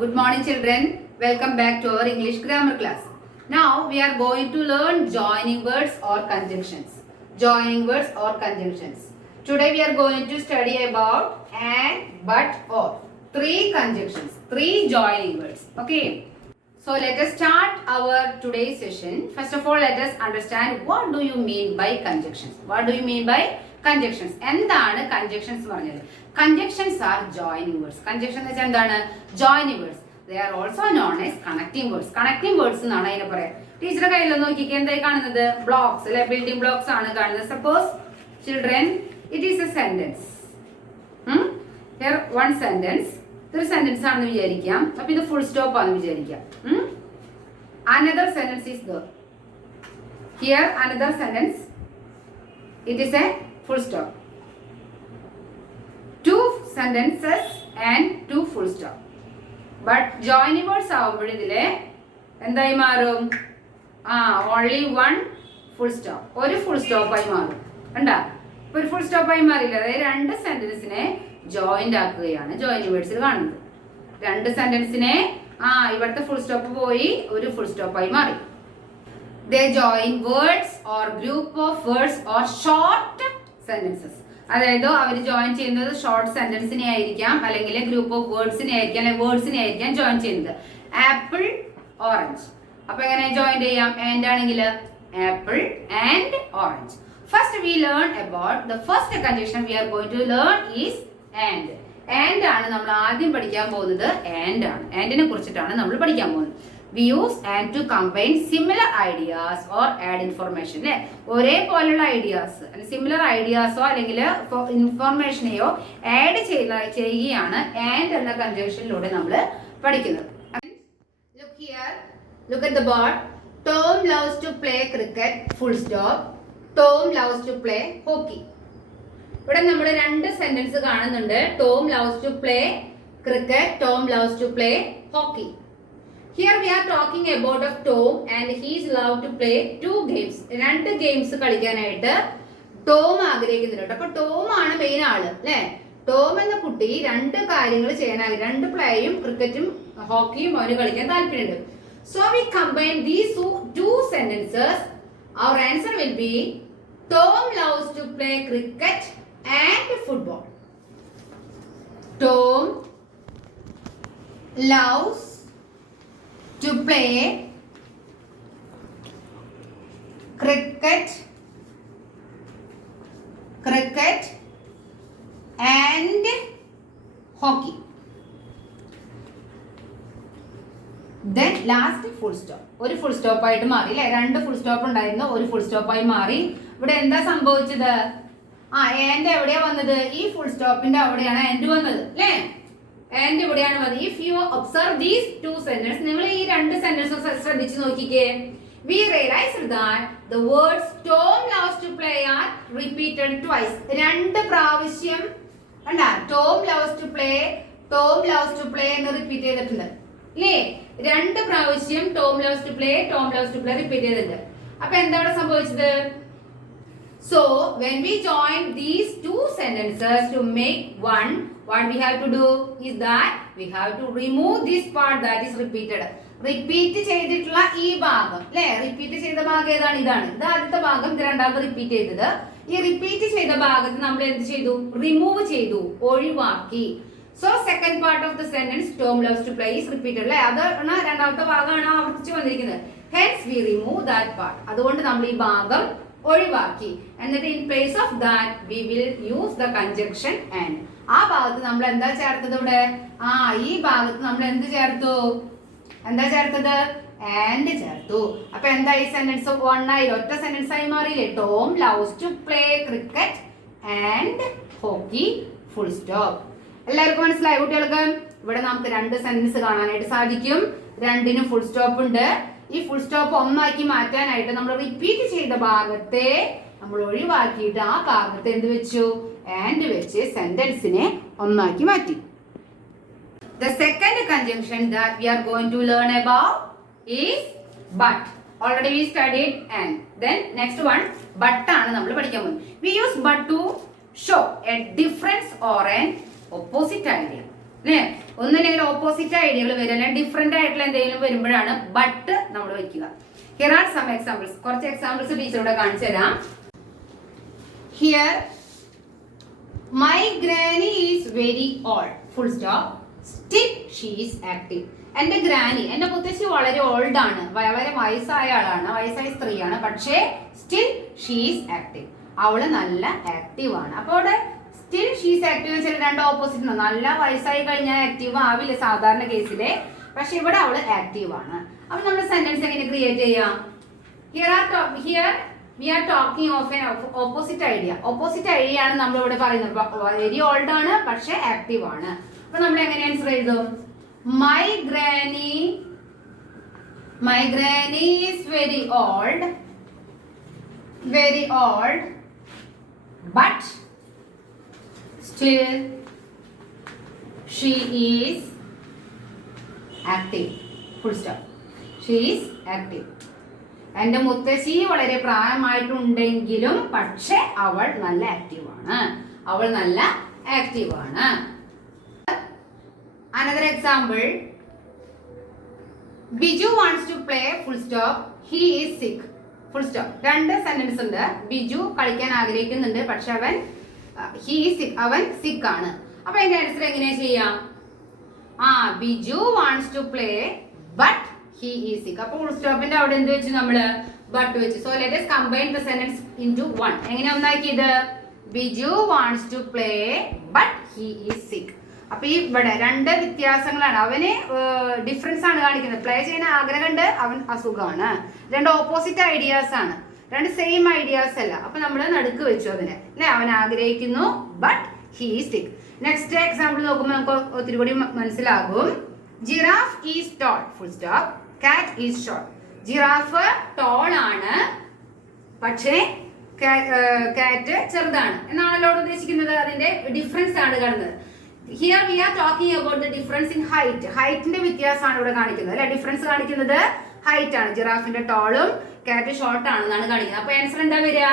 Good morning children. Welcome back to our English grammar class. Now we are going to learn joining words or conjunctions. Joining words or conjunctions. Today we are going to study about and, but, or. Three conjunctions, three joining words. Okay. So let us start our today's session. First of all, let us understand what do you mean by conjunctions. What do you mean by conjunctions? എന്താണ് conjunctions എന്ന് പറഞ്ഞാൽ? Conjunctions are joining words. Conjunction എന്ന് വെച്ചാൽ എന്താണ്? Joining words. They are also known as connecting words. Connecting words എന്നാണ് അതിനെ പറയാം. ടീച്ചറുടെ കയ്യിൽ നോക്കിക്കേ എന്തായി കാണുന്നത്? ബ്ലോക്സ് അല്ലെ, ബിൽഡിംഗ് ബ്ലോക്സ് ആണ് കാണുന്നത്. Suppose children, it is a sentence. Here one sentence. ഇതൊരു സെന്റൻസ് ആണെന്ന് വിചാരിക്കാം. അപ്പൊ ഇത് ഫുൾ സ്റ്റോപ്പ് ആണെന്ന് വിചാരിക്കാം. Another sentence is there. Here another sentence. It is a full stop. Two sentences and two full stop. But joining words ആവുമ്പോൾ ഇതിലെ എന്തായി മാറും? Only one full stop. ഒരു ഫുൾ സ്റ്റോപ്പ് ആയി മാറും. കണ്ടാ? ഇപ്പൊ ഒരു ഫുൾ സ്റ്റോപ്പ് ആയി മാറില്ല. അതായത് രണ്ട് സെന്റൻസിനെ ജോയിന്റ് ആക്കുകയാണ് ജോയിന്റ് വേർഡ്സിൽ കാണുന്നത്. രണ്ട് സെന്റൻസിനെ ഇവിടുത്തെ ഫുൾ സ്റ്റോപ്പ് പോയി ഒരു ഫുൾ സ്റ്റോപ്പ് ആയി മാറി. They join words or group of words or short sentences. അതായത് അവർ ജോയിൻ ചെയ്യുന്നത് ഷോർട്ട് സെന്റൻസിനെ ആയിരിക്കാം, അല്ലെങ്കിൽ ഗ്രൂപ്പ് ഓഫ് വേർഡ്സിനെ ആയിരിക്കാം, അല്ലെങ്കിൽ വേർഡ്സിനെ ആയിരിക്കാം ജോയിൻ ചെയ്യുന്നത്. Apple, orange. അപ്പൊ എങ്ങനെ ജോയിൻ ചെയ്യാം? ആൻഡ് ആണെങ്കിൽ apple and orange. First we learn about the first conjunction we are going to learn is and. And ആണ് നമ്മൾ ആദ്യം പഠിക്കാൻ പോകുന്നത്. And ആണ്. And നെ കുറിച്ചിട്ടാണ് നമ്മൾ പഠിക്കാൻ പോകുന്നത്. We use and to combine similar ideas or add information. അല്ലേ, ഒരേപോലുള്ള ഐഡിയാസ് സിമിലർ ഐഡിയാസോ അല്ലെങ്കിൽ ഇൻഫോർമേഷനെയോ ആഡ് ചെയ്യുകയാണ് and എന്ന കൺജങ്ഷനിലൂടെ നമ്മൾ പഠിക്കുന്നത്. Look here, look at the board. Tom loves to play cricket, full stop. Tom loves to play hockey. ഇവിടെ നമ്മൾ രണ്ട് sentence കാണുന്നുണ്ട്. Tom loves to play cricket, Tom loves to play hockey. Here we are talking about of Tom and he is allowed to play two games. രണ്ട് games കളിക്കാനായിട്ട് Tom ആഗ്രഹിക്കുന്നുണ്ട്. അപ്പൊ Tom ആണ് main ആള് അല്ലെ. ടോം എന്ന കുട്ടി രണ്ട് കാര്യങ്ങൾ ചെയ്യാനായി, രണ്ട് പ്ലേയും ക്രിക്കറ്റും ഹോക്കിയും അവന് കളിക്കാൻ താല്പര്യമുണ്ട്. So we combine these two sentences. Our answer will be Tom loves to play cricket and football. Tom loves to play cricket and hockey. Then last full stop. ഒരു ഫുൾ സ്റ്റോപ്പ് ആയിട്ട് മാറി അല്ലെ. രണ്ട് ഫുൾ സ്റ്റോപ്പ് ഉണ്ടായിരുന്നു, ഒരു full stop ആയി മാറി. ഇവിടെ എന്താ സംഭവിച്ചത്? ആൻഡ് എവിടെയാ വന്നത്? ഈ ഫുൾ സ്റ്റോപ്പിന്റെ അവിടെയാണ് ആൻഡ് വന്നത് അല്ലേ. ആൻഡ് ഇവിടെയാണ് വന്നത്. If you observe these two sentence, നിങ്ങൾ ഈ രണ്ട് സെന്റൻസ് ശ്രദ്ധിച്ചു നോക്കിക്കേ. We realized that the words Tom loves to play are repeated twice. രണ്ട് പ്രാവശ്യം കണ്ടാ? Tom loves to play, Tom loves to play എന്ന് റിപ്പീറ്റ് ചെയ്തിട്ടുണ്ട് അല്ലേ. രണ്ട് പ്രാവശ്യം Tom loves to play, Tom loves to play repeat ചെയ്തിട്ടുണ്ട്. അപ്പൊ എന്താ ഇവിടെ സംഭവിച്ചത്? So when we join these two sentences to make one, what we have to do is that we have to remove this part that is repeated. Repeat ചെയ്തിട്ടുള്ള ഈ ഭാഗം അല്ലെ. Repeat ചെയ്ത ഭാഗം ഏതാണ്? ഇതാണ്. ഇത് ആദ്യത്തെ ഭാഗം, ഇത് രണ്ടാമത് റിപ്പീറ്റ് ചെയ്തത്. ഈ റിപ്പീറ്റ് ചെയ്ത ഭാഗത്ത് നമ്മൾ എന്ത് ചെയ്തു? റിമൂവ് ചെയ്തു, ഒഴിവാക്കി. So second part of the sentence Tom loves to play is repeated അല്ലെ. അതാണ് രണ്ടാമത്തെ ഭാഗമാണ് ആവർത്തിച്ചു വന്നിരിക്കുന്നത്. Hence we remove that part. അതുകൊണ്ട് നമ്മൾ ഈ ഭാഗം ഒഴിവാക്കി. എന്നിട്ട് in place of that we will use the conjunction and. ആ ഭാഗത്ത് നമ്മൾ എന്താ ചേർത്തത്? ഇവിടെ ഈ ഭാഗത്ത് നമ്മൾ എന്ത് ചേർത്തു? എന്താ ചേർത്തത്? and ചേർത്തു. അപ്പൊ എന്താ ഈ സെന്റൻസ്? ഒന്നായി ഒറ്റ സെന്റൻസ് ആയി മാറിയില്ലേ. Tom loves to play cricket and hockey, full stop. എല്ലാവർക്കും മനസ്സിലായി കുട്ടികൾക്ക്? ഇവിടെ നമുക്ക് രണ്ട് സെന്റൻസ് കാണാനായിട്ട് സാധിക്കും. രണ്ടിനും ഫുൾ സ്റ്റോപ്പ് ഉണ്ട്. ഈ ഫുൾ സ്റ്റോപ്പ് ഒന്നാക്കി മാറ്റാനായിട്ട് നമ്മൾ റിപ്പീറ്റ് ചെയ്ത ഭാഗത്തെ നമ്മൾ ഒഴിവാക്കിയിട്ട് ആ ഭാഗത്ത് എന്ത് വെച്ചു? ആൻഡ് വെച്ച് സെന്റൻസിനെ ഒന്നാക്കി മാറ്റി. The second conjunction that we are going to learn about is but. Already we studied and. Then next one but ആണ് നമ്മൾ പഠിക്കാൻ പോകുന്നത്. We use but to show a difference or an opposite idea. അല്ലേ? ഒന്നില്ലെങ്കിൽ opposite ഐഡിയകൾ വരിക, അല്ലെങ്കിൽ different ആയിട്ടുള്ള എന്തെങ്കിലും വരുമ്പോഴാണ് ബട്ട് നമ്മൾ വയ്ക്കുക. Here are some examples. കുറച്ച് എക്സാമ്പിൾസ് ടീച്ചറോട് കാണിച്ചു തരാം. Here my granny is very old, full stop, still she is active. എന്റെ ഗ്രാനി, എന്റെ മുത്തശ്ശി വളരെ ഓൾഡ് ആണ്, വളരെ വയസ്സായ ആളാണ്, വയസ്സായ സ്ത്രീയാണ്, പക്ഷേ സ്റ്റിൽ ഷീ ഈസ് ആക്റ്റീവ്, അവള് നല്ല ആക്റ്റീവ് ആണ്. അപ്പൊ അവിടെ സ്റ്റിൽ ഷീ ഈസ് ആക്റ്റീവ് വെച്ചാൽ രണ്ട് ഓപ്പോസിറ്റ് ഉണ്ട്. നല്ല വയസ്സായി കഴിഞ്ഞാൽ ആക്റ്റീവ് ആവില്ല സാധാരണ കേസിലെ, പക്ഷെ ഇവിടെ അവള് ആക്റ്റീവ് ആണ്. അപ്പൊ നമ്മൾ സെന്റൻസ് എങ്ങനെ ക്രിയേറ്റ് ചെയ്യാം? Here we are talking of N opposite idea. Opposite idea ആണ് നമ്മൾ ഇവിടെ പറയുന്നത്. വെരി ഓൾഡ് ആണ് പക്ഷെ ആക്റ്റീവ് ആണ്. അപ്പൊ നമ്മൾ എങ്ങനെ ആൻസർ എഴുതും? My granny is very old but still she is active, full stop. She is active. എന്റെ മുത്തശ്ശി വളരെ പ്രായമായിട്ടുണ്ടെങ്കിലും പക്ഷെ അവൾ നല്ല ആക്റ്റീവ് ആണ്, അവൾ നല്ല ആക്റ്റീവ് ആണ്. Another example, Biju wants to play, full stop, he is sick, full stop. രണ്ട് സെന്റൻസ് ഉണ്ട്. ബിജു കളിക്കാൻ ആഗ്രഹിക്കുന്നുണ്ട് പക്ഷെ അവൻ he is sick, അവൻ സിക്ക് ആണ്. അപ്പൊ അതിന്റെ ആൻസർ എങ്ങനെ ചെയ്യാം? Biju wants to play but he is sick. അപ്പൊ ഫുൾ സ്റ്റോപ്പിന്റെ അവിടെ എന്ത് വെച്ചു? നമ്മള് ബട്ട് വെച്ചു. So let us combine the sentence into one. എങ്ങനെ ഒന്നാക്കിയത്? Biju wants to play but he is sick. അപ്പൊ ഈ ഇവിടെ രണ്ട് വ്യത്യാസങ്ങളാണ്. അവന് ഡിഫറൻസ് ആണ് കാണിക്കുന്നത്. പ്ലേ ചെയ്യാൻ ആഗ്രഹമുണ്ട്, അവൻ അസുഖമാണ്. രണ്ട് ഓപ്പോസിറ്റ് ഐഡിയാസ് ആണ്, രണ്ട് സെയിം ഐഡിയാസ് അല്ല. അപ്പൊ നമ്മൾ നടുക്ക് വെച്ചു അതിനെ, അല്ലെ? അവൻ ആഗ്രഹിക്കുന്നു but he is sick. Next example നോക്കുമ്പോൾ നമുക്ക് ഒത്തിരി കൂടി മനസ്സിലാകും. Giraffe is tall, full stop, cat is short. Giraffe tall ആണ് പക്ഷേ കാറ്റ് ചെറുതാണ് എന്നാണല്ലോ ഉദ്ദേശിക്കുന്നത്. അതിന്റെ ഡിഫറൻസ് ആണ് കാണുന്നത്. Here we are talking about the difference in height. ഹൈറ്റിന്റെ വ്യത്യാസമാണ് ഇവിടെ കാണിക്കുന്നത്, അല്ലെ? ഡിഫറൻസ് കാണിക്കുന്നത് ഹൈറ്റ് ആണ്. ജിറാഫിന്റെ ടോളും കാറ്റ് ഷോർട്ട് ആണെന്നാണ് കാണിക്കുന്നത്. അപ്പൊ ആൻസർ എന്താ വരിക?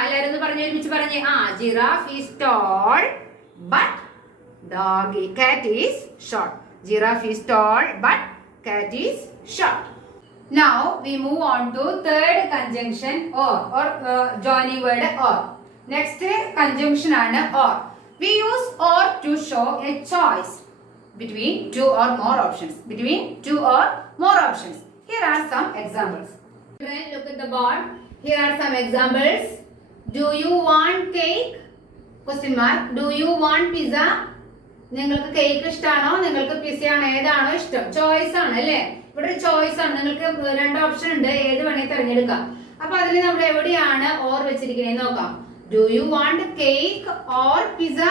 എല്ലാവരും ഒന്ന് പറഞ്ഞു, ഒരുമിച്ച് പറഞ്ഞേ. Giraffe is tall but dog cat is short. Giraffe is tall but cat is short. Now we move on to third conjunction or joining word or. Next conjunction ആണ് or. We use or to show a choice between two or more options. Here are some examples. Children, look at the board. Here are some examples. Do you want cake? Question mark. Do you want pizza? നിങ്ങൾക്ക് cake ഇഷ്ടമാണോ, നിങ്ങൾക്ക് pizza ആണോ, ഏതാണോ ഇഷ്ടം? Choice ആണ്, അല്ലേ? ഇവിടെ choice ആണ്. നിങ്ങൾക്ക് രണ്ട് ഓപ്ഷൻ ഉണ്ട്, ഏത് വേണമെങ്കിൽ തിരഞ്ഞെടുക്കാം. അപ്പൊ അതിൽ നമ്മൾ എവിടെയാണ് ഓർ വെച്ചിരിക്കുന്നത് നോക്കാം. Do you want cake or pizza?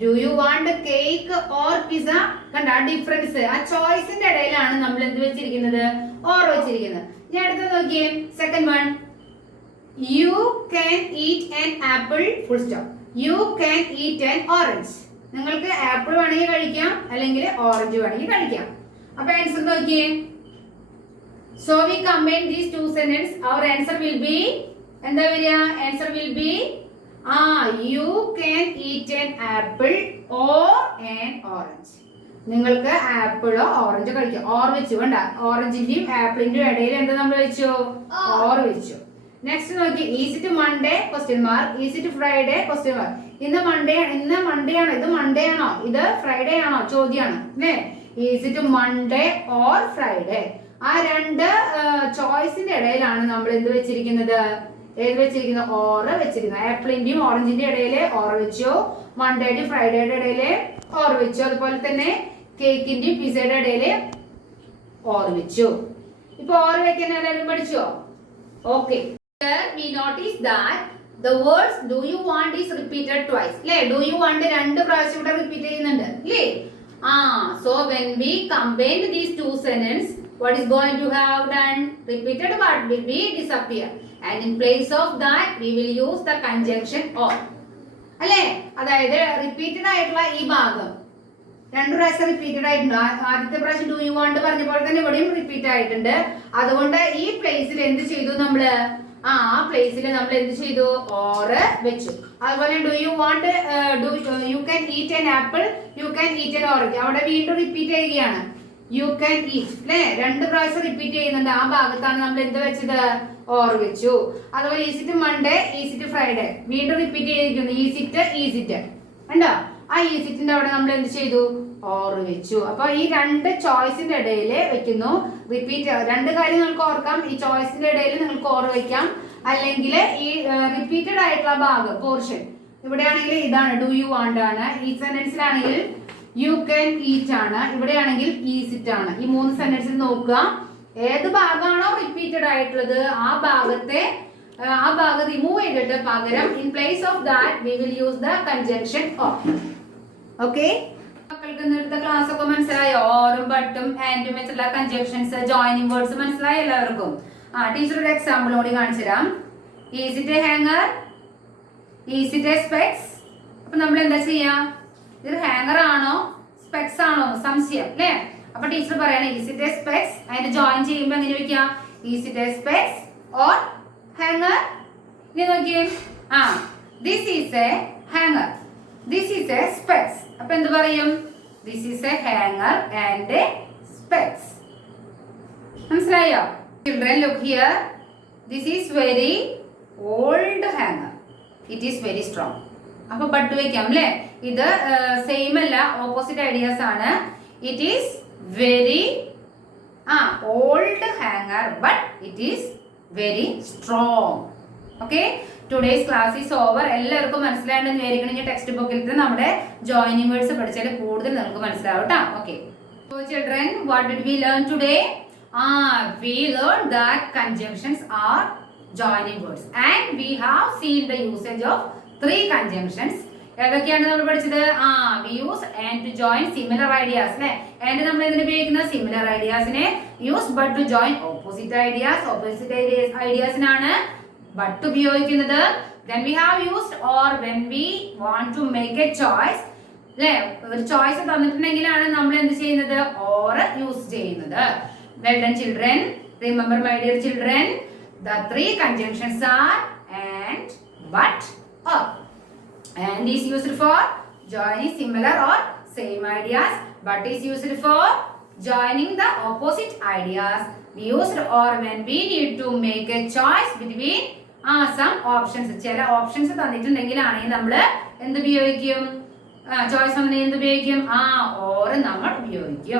Do you want cake or pizza? കണ്ട ഡിഫറൻസ്. ആ ചോയ്സിന്റെ ഇടയിലാണ് നമ്മൾ എന്ത് വെച്ചിരിക്കുന്നത്? ഓർ വെച്ചിരിക്കുന്നത്. ഞാൻ അടുത്ത നോക്കിയേ, second one. You can eat an apple, full stop. You can eat an orange. നിങ്ങൾക്ക് ആപ്പിൾ വേണമെങ്കിൽ കഴിക്കാം, അല്ലെങ്കിൽ ഓറഞ്ച് വേണമെങ്കിൽ കഴിക്കാം. അപ്പൊ ആൻസർ നോക്കിയേ. So we combine these two sentences. Our answer will be, എന്താ വരിക? Answer will be you can eat an apple or an orange. നിങ്ങൾക്ക് ആപ്പിളോ ഓറഞ്ചോ കഴിക്കാം. ഓർ വെച്ചു, വേണ്ട, ഓറഞ്ചിന്റെയും ആപ്പിളിന്റെയും ഇടയിൽ എന്താ നമ്മൾ വെച്ചു? ഓർ വെച്ചു. നെക്സ്റ്റ് നോക്കി. Is it Monday? Question mark. Is it Friday? Question mark. ഇന്ന് മൺഡേ ആണോ? ഇത് മൺഡേ ആണോ? ഇത് ഫ്രൈഡേ ആണോ? ചോദ്യമാണ്, അല്ലേ? Is it Monday or Friday? ആ രണ്ട് ചോയ്സിന്റെ ഇടയിലാണ് നമ്മൾ എന്ത് വെച്ചിരിക്കുന്നത്? ഏത് വെച്ചിരിക്കുന്നത്? ഓറ് വെച്ചിരിക്കുന്നത്. ആപ്പിളിന്റെയും ഓറഞ്ചിന്റെയും ഇടയില് ഓർ വെച്ചു, മൺഡേയുടെയും ഫ്രൈഡേയുടെ ഇടയില് ഓർ വെച്ചു, അതുപോലെ തന്നെ കേക്കിന്റെയും പിസയുടെ ഇടയില് ഓർ വെച്ചു. ഇപ്പൊ ഓർ വെക്കാൻ എല്ലാവരും പഠിച്ചോ? Okay. We notice that the words do you want is repeated twice. അല്ലേ? do you want രണ്ട് പ്രാവശ്യം ഇവിടെ റിപ്പീറ്റ് ചെയ്യുന്നുണ്ട്, അല്ലേ? So when we combine these two sentences, what is going to have done? Repeated word will be disappear. And in place of that we will use the conjunction or. അല്ലേ? അതായത് repeated ആയിട്ടുള്ള ഈ ഭാഗം രണ്ടു പ്രാവശ്യം repeated ആയിട്ടുണ്ട്. ആദ്യത്തെ പ്രാവശ്യം ഡു യു വാണ്ട് പറഞ്ഞ പോലെ തന്നെ ഇവിടെയും റിപ്പീറ്റ് ആയിട്ടുണ്ട്. അതുകൊണ്ട് ഈ പ്ലേസിൽ എന്ത് ചെയ്തു നമ്മള്? ആ പ്ലേസിൽ നമ്മൾ എന്ത് ചെയ്തു? ഓർ വെച്ചു. അതുപോലെ do you want, you can eat an apple, you can eat an orange. അവിടെ വീണ്ടും റിപ്പീറ്റ് ചെയ്യുകയാണ്. യു ക്യാൻ ഈറ്റ് അല്ലേ, 2 പ്രാവശ്യം റിപ്പീറ്റ് ചെയ്യുന്നുണ്ട്. ആ ഭാഗത്താണ് നമ്മൾ എന്ത് വെച്ചത്, ഓർ വെച്ചു. അതുപോലെ ഈസിറ്റ് മൺഡേ, ഈസിറ്റ് ഫ്രൈഡേ, വീണ്ടും റിപ്പീറ്റ് ചെയ്തിരിക്കുന്നു. ഈസിറ്റ് ഉണ്ടോ, ആ ഈസിറ്റിന്റെ അവിടെ നമ്മൾ എന്ത് ചെയ്തു, ഓർ വെച്ചു. അപ്പൊ ഈ 2 ചോയ്സിന്റെ ഇടയിൽ വെക്കുന്നു. റിപ്പീറ്റ് 2 കാര്യം നിങ്ങൾക്ക് ഓർക്കാം. ഈ ചോയ്സിന്റെ ഇടയിൽ നിങ്ങൾക്ക് ഓർ വെക്കാം, അല്ലെങ്കിൽ ഈ റിപ്പീറ്റഡ് ആയിട്ടുള്ള ഭാഗം പോർഷൻ ഇവിടെയാണെങ്കിൽ ഇതാണ് ഡു യു വാണ്ട് ആണ്. ഈ സെന്റൻസിലാണെങ്കിൽ യു ക്യാൻ ഈറ്റ് ആണ്. ഇവിടെയാണെങ്കിൽ ഈസിറ്റ് ആണ്. ഈ 3 സെന്റൻസിൽ നോക്കുക, ഏത് ഭാഗമാണോ റിപ്പീറ്റഡ് ആയിട്ടുള്ളത് ആ ഭാഗം റിമൂവ് ചെയ്തിട്ട് പകരം in place of that we will use the conjunction or. Okay, മക്കൾക്ക് ഇന്നത്തെ ക്ലാസ് ഒക്കെ മനസ്സിലായോ? ഓറും ബട്ടും ആൻഡും വെച്ചുള്ള കൺജങ്ഷൻസ്, ജോയിനിങ് വേർഡ്സ് മനസ്സിലായോ എല്ലാവർക്കും? ടീച്ചർ ഒരു എക്സാമ്പിൾ കൂടി കാണിച്ചു തരാം. Is it a hanger, is it a specs. അപ്പൊ നമ്മൾ എന്താ ചെയ്യാ, ഇത് ഹാങ്ങർ ആണോ സ്പെക്സ് ആണോ സംശയം അല്ലേ? അപ്പൊ ടീച്ചർ പറയണേ ഈസ് ഇറ്റ് എ സ്പെക്സ്. അതിന് ജോയിൻ ചെയ്യുമ്പോ എങ്ങനെ വെക്കാം, is it a specs or hanger. ഇനി നോക്കിയേ, this is a hanger, this is a specs. അപ്പൊ എന്ത് പറയും, this is a hanger and a specs. മനസ്സിലായോ? Children, look here. This is very old hanger. It is very strong. അപ്പൊ but വെക്കാം അല്ലേ? ഇത് സെയിം അല്ല, ഓപ്പോസിറ്റ് ഐഡിയാസ് ആണ്. It is very old hanger but it is very strong. Okay, today's class is over. എല്ലാവർക്കും മനസ്സിലായെന്ന് വിചാരിക്കണം. ഇനി ടെക്സ്റ്റ് ബുക്കിൽ നമ്മുടെ ജോയിനിങ് വേർഡ്സ് പഠിച്ചാൽ കൂടുതൽ നിങ്ങൾക്ക് മനസ്സിലാവും കേട്ടോ. Okay, so children, what did we learn today? We learned that conjunctions are joining words and we have seen the usage of 3 conjunctions. ഏതൊക്കെയാണ് നമ്മൾ പഠിച്ചത്? we use and to join similar ideas അല്ലേ? and നമ്മൾ എന്തിനു ഉപയോഗിക്കുന്ന similar ideasനെ use but to join opposite ideasനാണ് but ഉപയോഗിക്കുന്നത്. then we have used or when we want to make a choice അല്ലേ? ഒരു ചോയ്സ് തന്നിട്ടുണ്ടെങ്കിലാണ് നമ്മൾ എന്ത് ചെയ്യുന്നത്, or യൂസ് ചെയ്യുന്നത്. Well done, children. Remember, my dear children, the 3 conjunctions are and, but, or. And is used for joining similar or same ideas. But is used for joining the opposite ideas. We used or when we need to make a choice between some options. ചില options തന്നിട്ടുണ്ടെങ്കിലാണെങ്കിൽ നമ്മൾ എന്ത് ഉപയോഗിക്കും, choice എന്ത് ഉപയോഗിക്കും, or നമ്മൾ ഉപയോഗിക്കും.